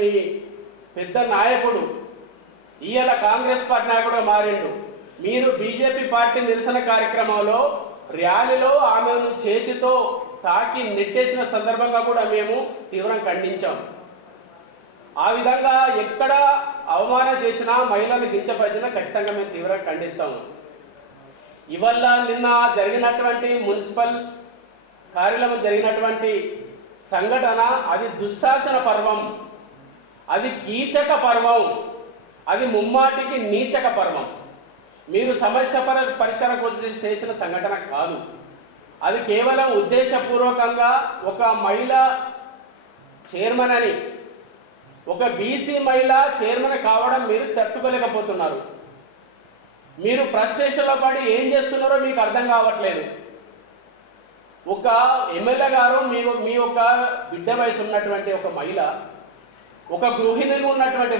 మీ పెద్ద నాయకుడు ఇవాళ కాంగ్రెస్ పార్టీ నాయకుడుగా మారిండు. మీరు బీజేపీ పార్టీ నిరసన కార్యక్రమంలో ర్యాలీలో ఆమెను చేతితో తాకి నెట్టేసిన సందర్భంగా కూడా మేము తీవ్రంగా ఖండించాం. ఆ విధంగా ఎక్కడ అవమానం చేసినా, మహిళలను కించపరిచినా ఖచ్చితంగా మేము తీవ్రంగా ఖండిస్తాము. ఇవల్ల నిన్న జరిగినటువంటి మున్సిపల్ కార్యాలయం జరిగినటువంటి సంఘటన అది దుశ్శాసన పర్వం, అది కీచక పర్వం, అది ముమ్మాటికి నీచక పర్వం. మీరు సమస్య పరిష్కారం కోసం చేసిన సంఘటన కాదు. అది కేవలం ఉద్దేశపూర్వకంగా ఒక మహిళ చైర్మన్ అని, ఒక బీసీ మహిళ చైర్మన్ కావడం మీరు తట్టుకోలేకపోతున్నారు. మీరు ఫ్రస్ట్రేషన్లో పడి ఏం చేస్తున్నారో మీకు అర్థం కావట్లేదు. ఒక ఎమ్మెల్యే గారు మీ యొక్క బిడ్డ వయసు ఉన్నటువంటి ఒక మహిళ, ఒక గృహిణిగా ఉన్నటువంటి